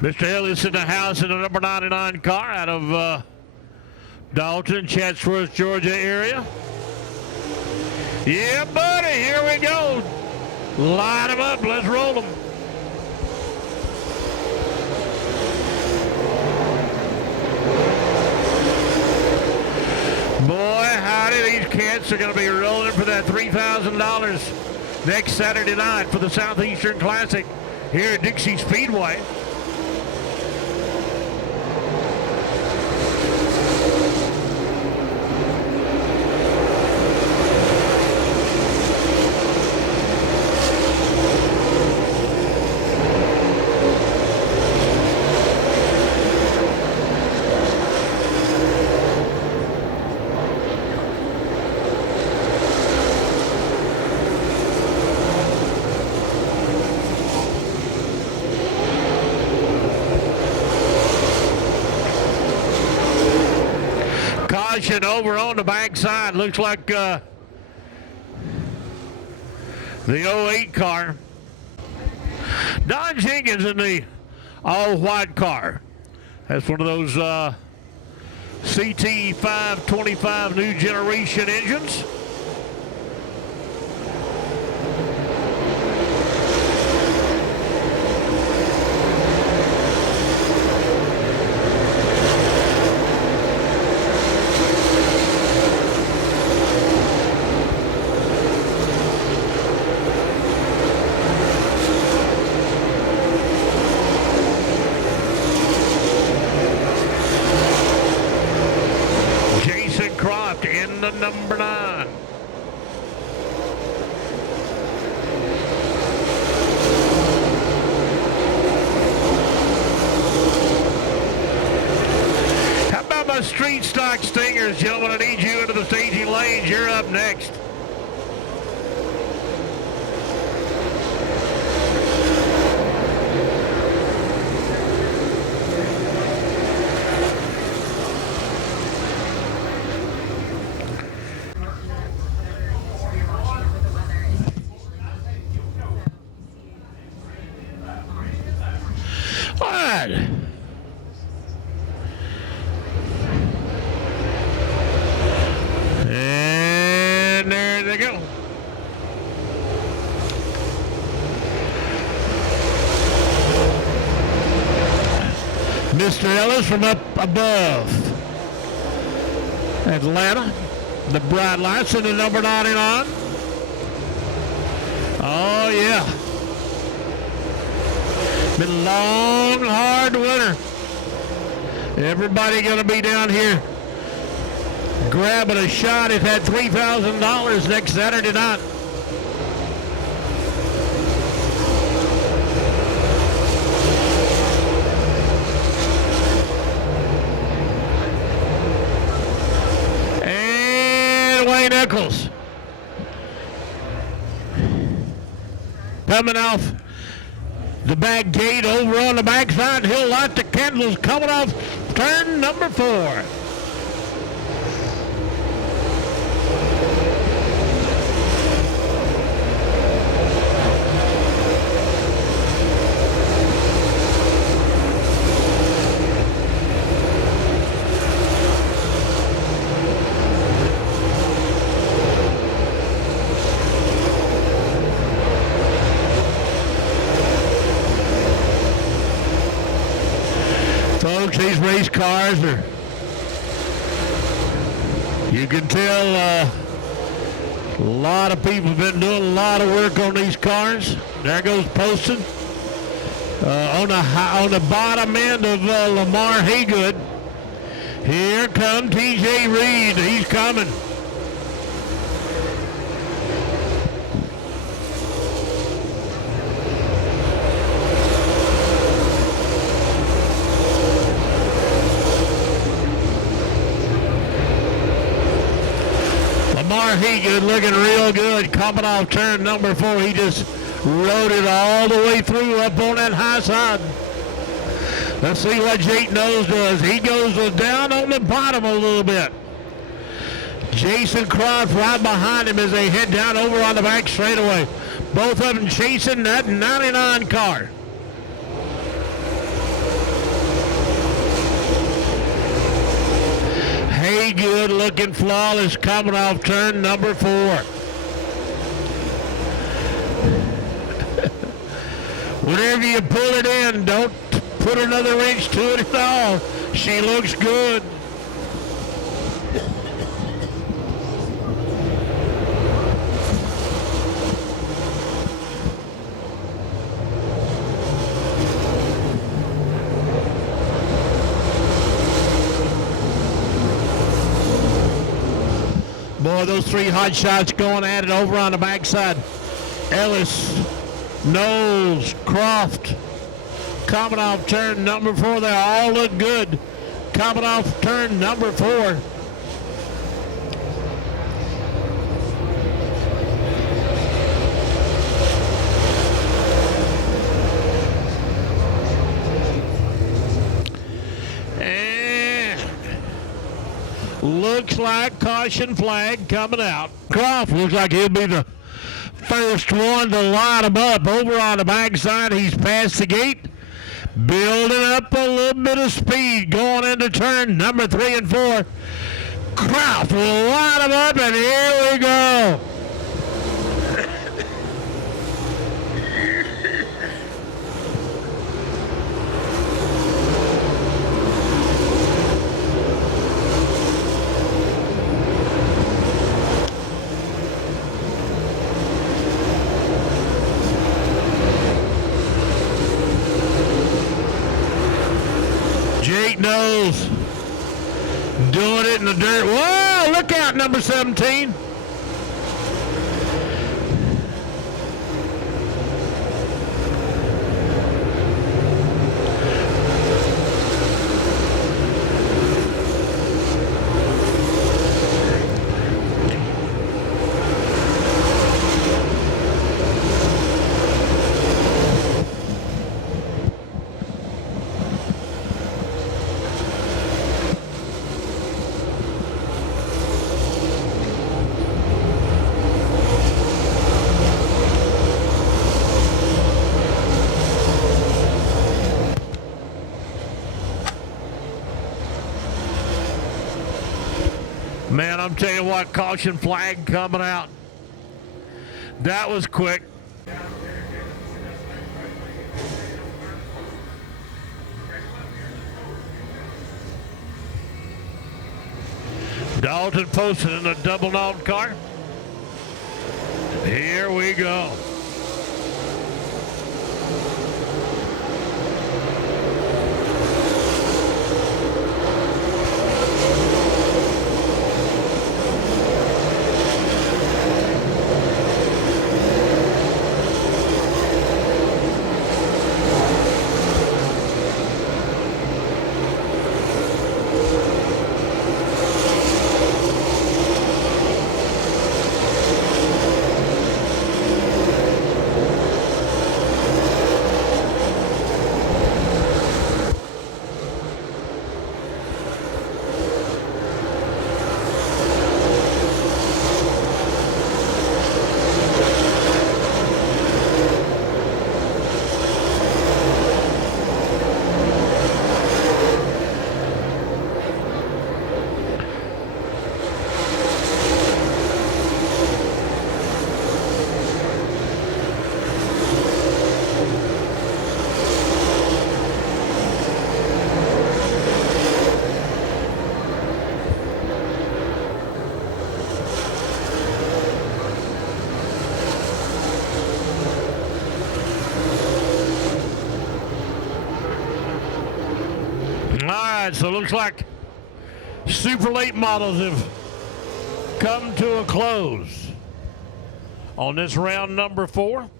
Mr. Ellis in the house in the number 99 car out of Dalton, Chatsworth, Georgia area. Yeah, buddy, here we go. Line them up, let's roll them. Boy, howdy, these cats are going to be rolling for that $3,000 next Saturday night for the Southeastern Classic here at Dixie Speedway. Caution over on the backside. Looks like the 08 car. Don Jenkins in the all-white car. That's one of those CT 525 new generation engines. In the number 9. How about my street stock stingers, gentlemen? I need you into the staging lanes. You're up next. All right. And there they go. Mr. Ellis from up above Atlanta. The bright lights in the number 99. Oh, yeah. Been a long, hard winter. Everybody going to be down here grabbing a shot at that $3,000 next Saturday night. And Wayne Eccles coming off the back gate over on the backside. He'll light the candles coming off turn number 4. Folks, these race cars are, you can tell a lot of people have been doing a lot of work on these cars. There goes Poston on the bottom end of Lamar Haygood. Here comes TJ Reed. He's coming. Lamar Haygood looking real good coming off turn number 4. He just rode it all the way through up on that high side. Let's see what Jake Nose does. He goes down on the bottom a little bit. Jason Croft right behind him as they head down over on the back straightaway. Both of them chasing that 99 car. Hey, good looking flawless coming off turn number 4. Whenever you pull it in, don't put another inch to it at all. She looks good. Boy, those 3 hot shots going at it over on the backside. Ellis, Knowles, Croft, coming off turn number 4. They all look good. Coming off turn number 4. Looks like caution flag coming out. Croft looks like he'll be the first one to line him up over on the backside. He's past the gate, building up a little bit of speed going into turn number 3 and 4. Croft will line him up, and here we go. Jake Knowles doing it in the dirt. Whoa, look out, number 17. Man, I'm telling you what, caution flag coming out. That was quick. Dalton posted in a double knob car. Here we go. So it looks like super late models have come to a close on this round number 4.